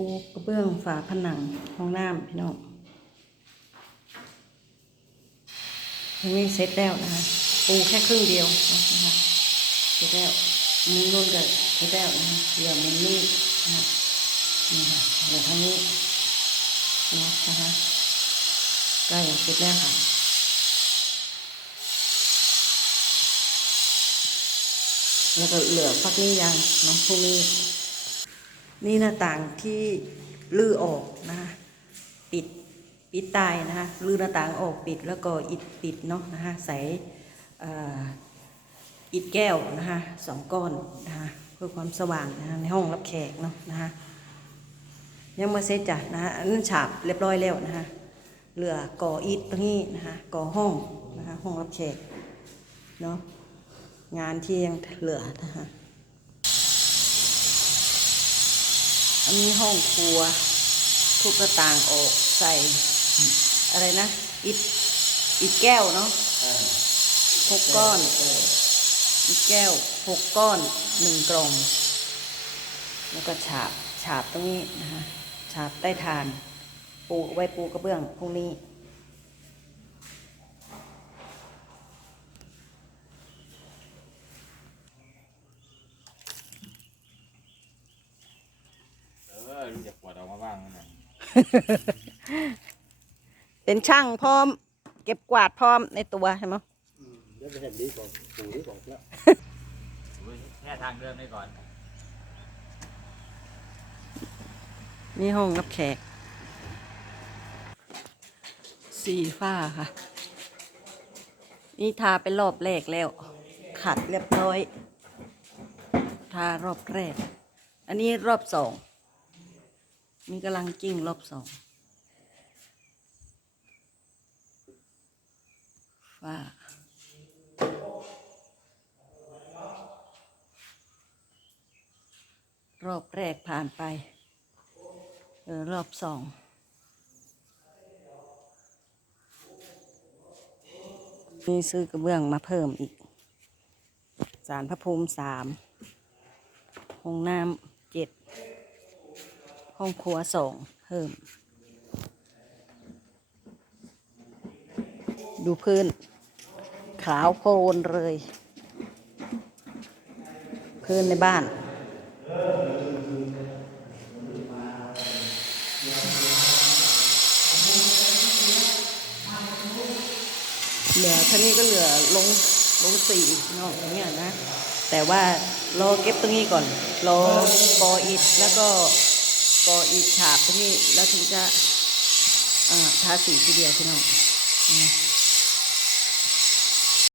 ปูกระเบื้องฝาผนังห้องน้ำพี่น้องยังไม่เสร็จแล้วนะคะปูแค่ครึ่งเดียวนะคะเสร็จแล้วมุ้งนุ่นก็เสร็จแล้วนะคะเหลือมุมนี้นะคะนี่ค่ะเหลือทางนี้นะนะคะใกล้เสร็จแล้วค่ะแล้วก็เหลือฟักนี้ยังเนาะพวกนี้ นี่หน้าต่างที่ลื้อออกนะคะปิดปิดตายนะคะลื้อหน้าต่างออกปิดแล้วก็อิดปิดเนาะนะคะใส่อิดแก้วนะคะสองก้อนนะคะเพื่อความสว่างนะคะในห้องรับแขกเนาะนะคะยังมาเสร็จจ้ะนะคะอันนั้นฉาบเรียบร้อยแล้วนะคะเหลือก่ออิฐตรงนี้นะคะก่อห้องนะคะห้องรับแขกเนาะงานที่ยังเหลือนะคะ อันนี้ห้องครัวทุบหน้าต่างออกใส่ อะไรนะ อิฐอิฐแก้วเนาะหกก้อน อิฐแก้วหกก้อนหนึ่งกล่อง แล้วก็ฉาบฉาบตรงนี้นะคะฉาบใต้ฐาน ปูไว้ปูกระเบื้องพรุ่งนี้ เออรู้จักปวดออกมาบ้างนะ เป็นช่างพร้อม เก็บกวาดพร้อมในตัวใช่ไหมเดี๋ยวไปเห็นดีกว่าปูดีกว่าแล้วแค่ทางเดินไปก่อน นี่ห้องรับแขก สีฟ้าค่ะ นี่ทาเป็นรอบแรกแล้ว ขัดเรียบร้อย ทารอบแรก อันนี้รอบสอง นี่กำลังจิ้งรอบสองฟ้ารอบ แรก ผ่านไป เออ รอบสองมีซื้อกระเบื้องมาเพิ่มอีก สารพระภูมิสามห้องน้ำเจ็ด ห้องครัวสองเพิ่ม ดูพื้น ขาวโพลนเลย พื้นในบ้าน เหลือท่านี้ก็เหลือลงลงสี่นาะอย่างเงี้ยนะ แต่ว่ารอเก็บตรงนี้ก่อน รอกออิฐแล้วก็ กออีกฉาบตรงนี้แล้วถึงจะอ่าทาสีทีเดียวพี่น้องนะ